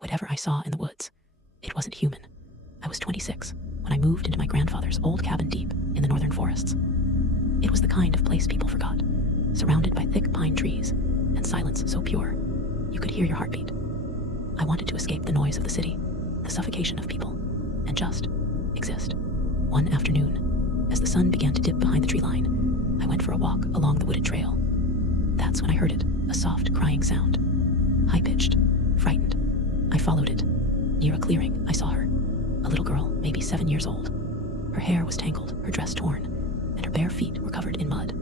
Whatever I saw in the woods, it wasn't human. I was 26 when I moved into my grandfather's old cabin deep in the northern forests. It was the kind of place people forgot, surrounded by thick pine trees and silence so pure you could hear your heartbeat. I wanted to escape the noise of the city, the suffocation of people, and just exist. One afternoon, as the sun began to dip behind the tree line, I went for a walk along the wooded trail. That's when I heard it, a soft crying sound. High-pitched, frightened. I followed it. Near a clearing, I saw her. A little girl, maybe 7 years old. Her hair was tangled, her dress torn, and her bare feet were covered in mud.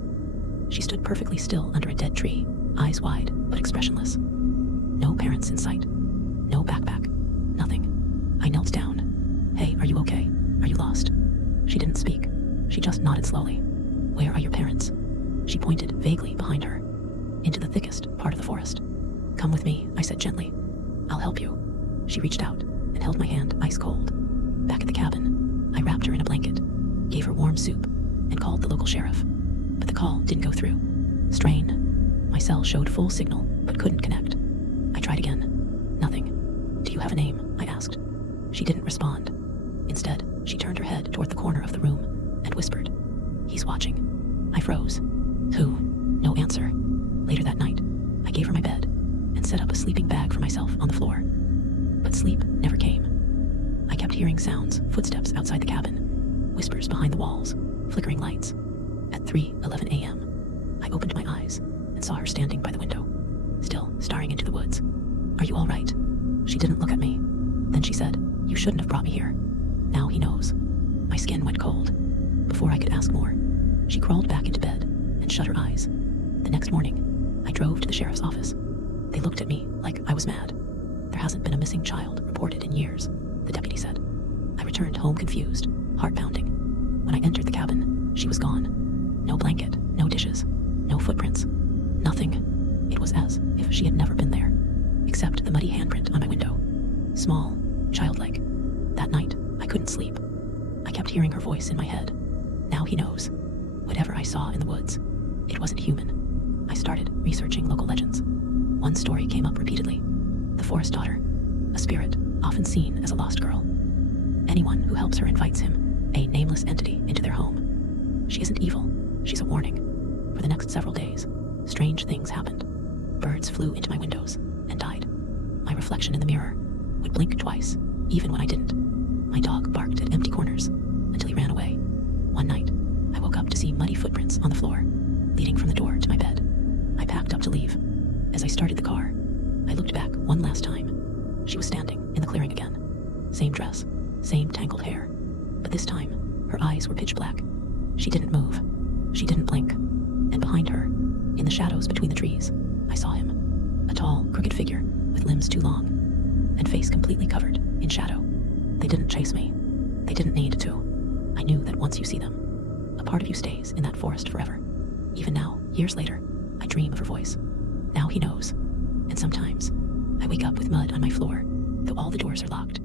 She stood perfectly still under a dead tree, eyes wide but expressionless. No parents in sight. No backpack. Nothing. I knelt down. "Hey, are you okay? Are you lost?" She didn't speak. She just nodded slowly. "Where are your parents?" She pointed vaguely behind her, into the thickest part of the forest. "Come with me," I said gently. "I'll help you." She reached out and held my hand ice cold. Back at the cabin, I wrapped her in a blanket, gave her warm soup, and called the local sheriff. But the call didn't go through. Strain. My cell showed full signal, but couldn't connect. I tried again. Nothing. "Do you have a name?" I asked. She didn't respond. Instead, she turned her head toward the corner of the room and whispered, "He's watching." I froze. "Who?" No answer. Later that night, I gave her my bed and set up a sleeping bag for myself on the floor. But sleep never came. I kept hearing sounds, footsteps outside the cabin, whispers behind the walls, flickering lights. At 3:11 a.m., I opened my eyes and saw her standing by the window, still staring into the woods. "Are you all right?" She didn't look at me. Then she said, "You shouldn't have brought me here. Now he knows." My skin went cold. Before I could ask more, she crawled back into bed and shut her eyes. The next morning, I drove to the sheriff's office. They looked at me like I was mad. "There hasn't been a missing child reported in years," the deputy said. I returned home confused, heart pounding. When I entered the cabin, she was gone. No blanket, no dishes, no footprints, nothing. It was as if she had never been there, except the muddy handprint on my window. Small, childlike. That night, I couldn't sleep. I kept hearing her voice in my head. "Now he knows." Whatever I saw in the woods, it wasn't human. I started researching local legends. One story came up repeatedly. The forest daughter, a spirit often seen as a lost girl. Anyone who helps her invites him, a nameless entity, into their home. She isn't evil, she's a warning. For the next several days, strange things happened. Birds flew into my windows and died. My reflection in the mirror would blink twice, even when I didn't. My dog barked at empty corners until he ran away. One night, I woke up to see muddy footprints on the floor, leading from the door to my bed. I packed up to leave. As I started the car, I looked back one last time. She was standing in the clearing again. Same dress, same tangled hair. But this time, her eyes were pitch black. She didn't move. She didn't blink. And behind her, in the shadows between the trees, I saw him. A tall, crooked figure with limbs too long and face completely covered in shadow. They didn't chase me. They didn't need to. I knew that once you see them, a part of you stays in that forest forever. Even now, years later, I dream of her voice. Now he knows. And sometimes, I wake up with mud on my floor, though all the doors are locked.